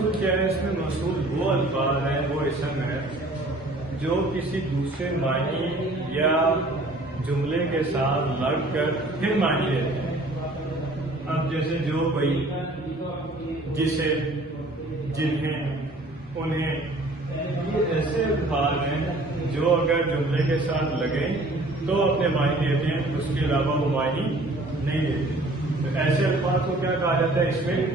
موصول کیا ہے؟ اس میں موصول وہ الفاظ ہیں، وہ اسم ہے جو کسی دوسرے معنی یا جملے کے ساتھ لگ کر پھر معنی لیتے ہیں۔ اب جیسے جو کوئی، جسے، جنہیں، انہیں، یہ ایسے الفاظ ہیں جو اگر جملے کے ساتھ لگیں تو اپنے معنی دیتے ہیں، اس کے علاوہ وہ معنی نہیں دیتے۔ تو ایسے الفاظ کو کیا کہا جاتا ہے؟ اس میں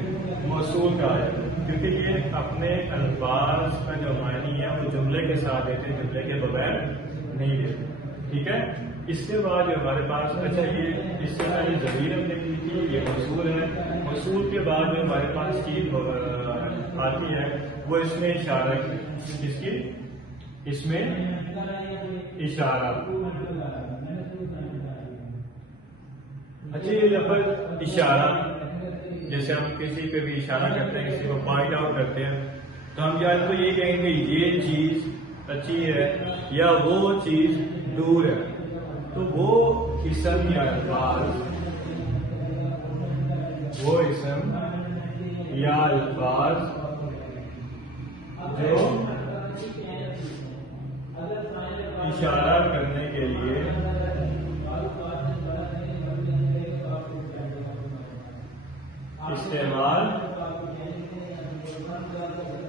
موصول کہا جاتا ہے، کیونکہ یہ اپنے الفاظ کا جو معنی ہے وہ جملے کے ساتھ دیتے ہیں، جملے کے بغیر نہیں دیتے۔ ٹھیک ہے، اس کے بعد جو ہمارے پاس، اچھا یہ اس سے پہلے ضمیر ہم نے کی تھی، یہ موصول ہے۔ موصول کے بعد جو ہمارے پاس چیز آتی ہے وہ اس میں اشارہ کی، اس کی اس میں اشارہ۔ اچھا یہ لفظ اشارہ، جیسے ہم کسی پہ بھی اشارہ کرتے ہیں، کسی کو پوائنٹ آؤٹ کرتے ہیں، تو ہم یا تو یہ کہیں گے یہ چیز اچھی ہے یا وہ چیز دور ہے۔ تو وہ اسم یا الفاظ، وہ اسم یا الفاظ جو اشارہ کرنے کے لیے استعمال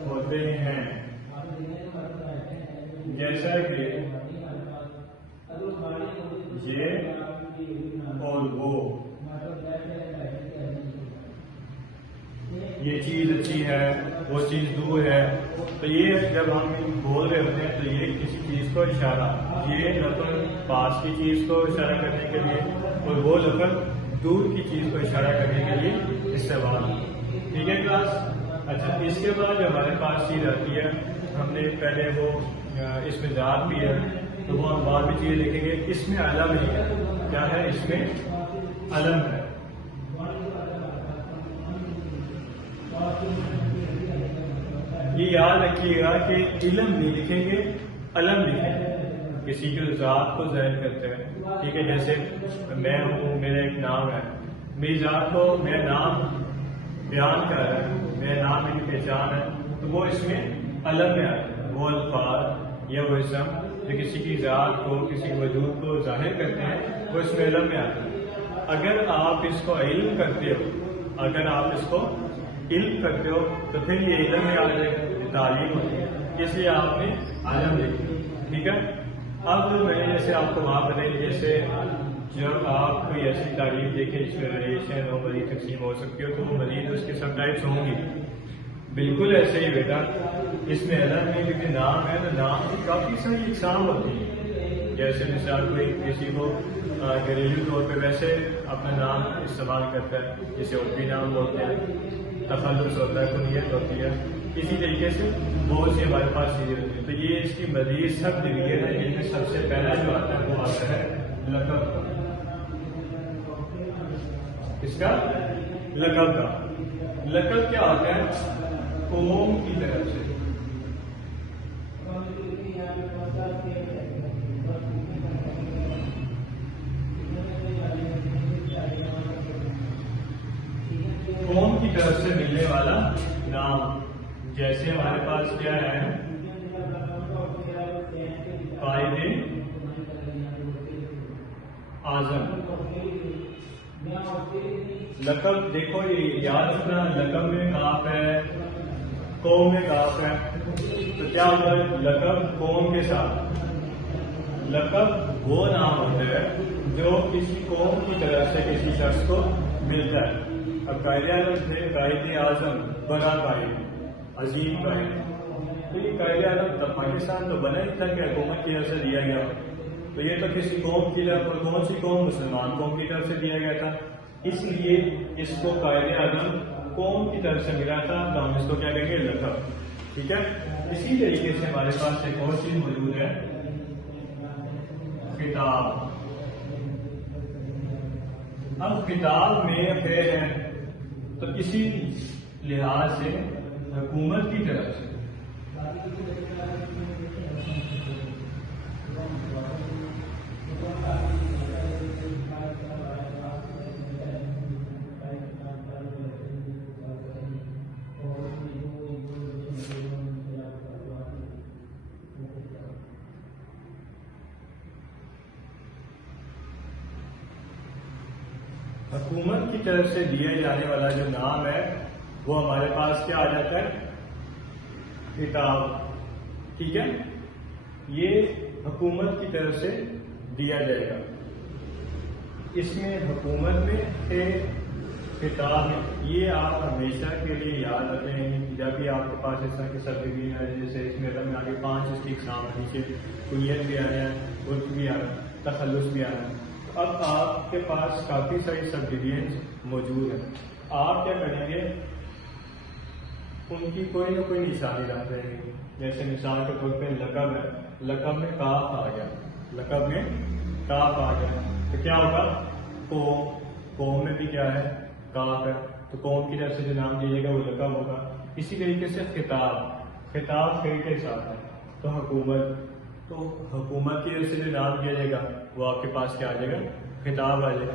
ہوتے ہیں، جیسا کہ یہ اور وہ، یہ چیز اچھی ہے، وہ چیز دور ہے۔ تو یہ جب ہم بول رہے ہوتے ہیں تو یہ کسی چیز کو اشارہ، یہ لفظ پاس کی چیز کو اشارہ کرنے کے لیے اور وہ لفظ دور کی چیز کو اشارہ کرنے کے لیے استعمال۔ ٹھیک ہے کلاس؟ اچھا اس کے بعد جو ہمارے پاس چیز آتی ہے، ہم نے پہلے وہ اس میں ذات بھی ہے، تو وہ ہم بعد میں چیز دیکھیں گے۔ اس میں علم ہے، کیا ہے؟ اس میں علم ہے۔ یہ یاد رکھیے گا کہ علم نہیں لکھیں گے، علم لکھیں گے، کسی کی ذات کو ظاہر کرتے ہیں۔ ٹھیک ہے، جیسے میں ہوں، میرا ایک نام ہے، میری ذات کو میرا نام بیان کر رہا ہے، میرا نام میری پہچان ہے، تو وہ اس میں علم میں آتا ہے۔ وہ الفاظ یا وہ اسم جو کسی کی ذات کو، کسی وجود کو ظاہر کرتے ہیں، وہ اس میں علم میں آتا ہے۔ اگر آپ اس کو علم کرتے ہو، اگر آپ اس کو علم کرتے ہو تو پھر یہ علم میں آ جائے گا، یہ تعلیم ہوتی ہے، اس لیے آپ نے علم لکھی۔ ٹھیک ہے، اب میں نے جیسے آپ کو وہاں بتائی، جیسے جب آپ کوئی ایسی تعریف دیکھیں جس میں ریلیشن ہو، مزید تقسیم ہو سکتی ہو، تو وہ مزید اس کے سب ٹائپس ہوں گی۔ بالکل ایسے ہی بیٹا اس میں علم ہے، کیونکہ نام ہے تو نام کی کافی ساری اقسام ہوتی ہیں۔ جیسے مثال کوئی کسی کو گھریلو طور پہ ویسے اپنا نام استعمال کرتا ہے، جسے عرفی نام بولتے ہیں، تخلص ہوتا ہے، کنیت ہوتی ہے، اسی طریقے سے بہت سی ہمارے پاس چیزیں ہوتی ہیں۔ تو یہ اس کی مزید سب ڈگریز ہے، جن میں سب سے پہلا جو آتا ہے وہ آتا ہے لقب کا۔ اس کا لقب کا لقب کیا ہوتا ہے؟ قوم کی طرف سے۔ قوم کی طرف سے ملنے والا نام، جیسے ہمارے پاس کیا ہے؟ قائد اعظم۔ لقب دیکھو، یہ یاد رکھنا، لقب میں کاف ہے، قوم میں کاف ہے، تو کیا ہوتا ہے؟ لقب قوم کے ساتھ۔ لقب وہ نام ہوتا ہے جو کسی قوم کی طرف سے کسی شخص کو ملتا ہے۔ اب قائد اعظم تھے، قائد اعظم، بڑا قائد، عظیم قائد، تو یہ قائد اعظم پاکستان تو بنا ہی تھا کہ حکومت کی طرف سے دیا گیا، تو یہ تو کسی قوم کی طرف، اور کون سی قوم؟ مسلمان قوم کی طرف سے دیا گیا تھا، اس لیے اس کو قائد اعظم قوم کی طرف سے ملا تھا، تو ہم اس کو کیا کہیں گے؟ لقب۔ ٹھیک ہے، اسی طریقے سے ہمارے پاس ایک اور چیز موجود ہے، خطاب۔ اب خطاب میں فعل ہے تو کسی لحاظ سے حکومت کی طرف سے حکومت کی طرف سے دیا جانے والا جو نام ہے وہ ہمارے پاس کیا آ جاتا ہے؟ خطاب. ٹھیک ہے، یہ حکومت کی طرف سے دیا جائے گا. اس میں حکومت میں ہے، خطاب میں. یہ آپ ہمیشہ کے لیے یاد رکھیں ہیں جب بھی آپ کے پاس اس طرح کے سب ڈویژن ہے. جیسے اس میں آگے 5 اس کی اقسام ہے، نیچے کلیت بھی آ رہا ہے، عرف بھی آ رہا ہے، تخلص بھی آ رہا ہے. اب آپ کے پاس کافی ساری سب ڈویژن موجود ہیں. آپ کیا کریں گے؟ ان کی کوئی نہ کوئی نشانی رکھ دیں گے. جیسے مثال کے طور پہ لقب ہے، لقب میں کاف آ گیا، لقب میں کاف آ گیا تو کیا ہوگا؟ قوم. قوم میں بھی کیا ہے؟ کاف ہے. تو قوم کی طرف سے جو نام دیجیے گا وہ لقب ہوگا. اسی طریقے سے خطاب، خطاب فعل کے ساتھ ہے. تو حکومت، تو حکومت کی طرف سے جو نام دیا جائے گا وہ آپ کے پاس کیا آ جائے گا؟ خطاب آ جائے گا.